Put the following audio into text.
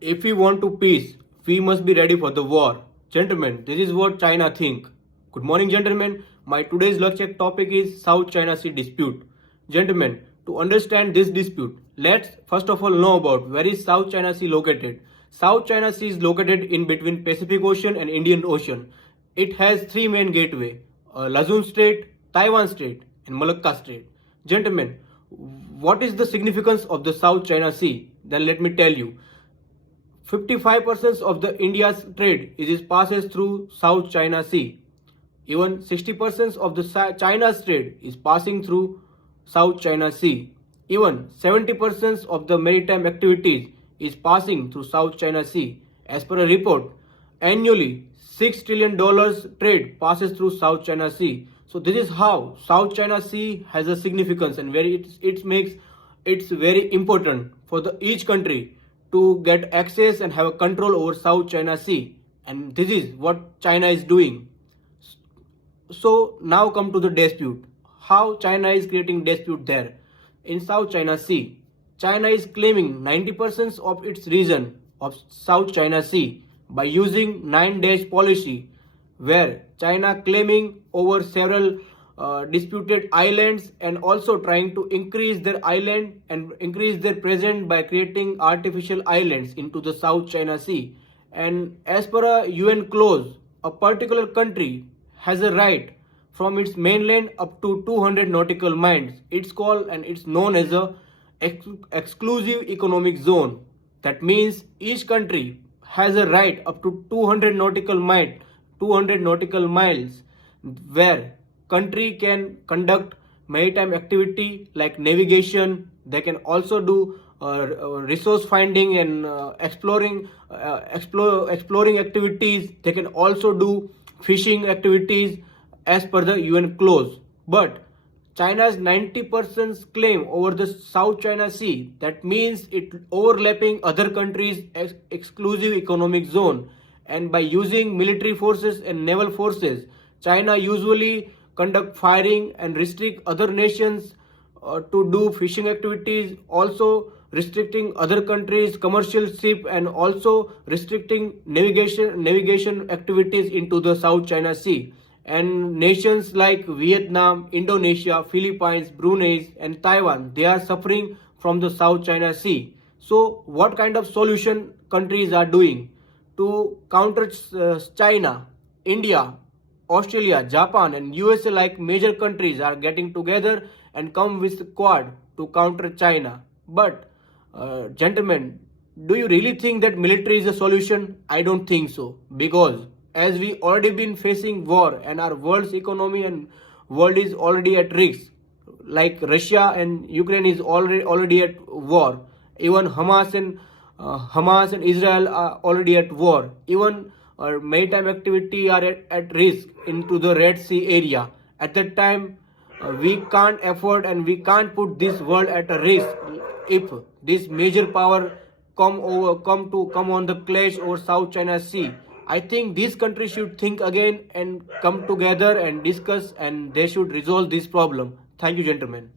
If we want to peace, we must be ready for the war. Gentlemen, this is what China think. Good morning, gentlemen. My today's lecture topic is South China Sea dispute. Gentlemen, to understand this dispute, let's first of all know about where is South China Sea located. South China Sea is located in between Pacific Ocean and Indian Ocean. It has three main gateways: Luzon Strait, Taiwan Strait, and Malacca Strait. Gentlemen, what is the significance of the South China Sea? Then let me tell you. 55% of the India's trade is passes through South China Sea. Even 60% of the China's trade is passing through South China Sea. Even 70% of the maritime activities is passing through South China Sea. As per a report, annually $6 trillion trade passes through South China Sea. So this is how South China Sea has a significance, and it makes it's very important for the each country to get access and have a control over South China Sea, and this is what China is doing. So now come to the dispute. How China is creating dispute there in South China Sea. China is claiming 90% of its region of South China Sea by using 9-dash policy, where China claiming over several disputed islands and also trying to increase their island and increase their presence by creating artificial islands into the South China Sea. And as per a UN clause, a particular country has a right from its mainland up to 200 nautical miles. It's called and it's known as a exclusive economic zone. That means each country has a right up to 200 nautical miles where country can conduct maritime activity like navigation. They can also do resource finding and exploring activities. They can also do fishing activities as per the UN clause. But China's 90% claim over the South China Sea, that means it overlapping other countries' exclusive economic zone. And by using military forces and naval forces, China usually conduct firing and restrict other nations to do fishing activities, also restricting other countries' commercial ship and also restricting navigation activities into the South China Sea. And nations like Vietnam, Indonesia, Philippines, Brunei and Taiwan, they are suffering from the South China Sea. So what kind of solution countries are doing to counter China? India, Australia, Japan and USA like major countries are getting together and come with quad to counter China. But gentlemen, do you really think that military is a solution? I don't think so, because as we already been facing war and our world's economy and world is already at risk, like Russia and Ukraine is already at war. Even Hamas and Israel are already at war. Even maritime activity are at risk into the Red Sea area. At that time, we can't afford and we can't put this world at a risk if this major power come on the clash over South China Sea. I think these countries should think again and come together and discuss, and they should resolve this problem. Thank you, gentlemen.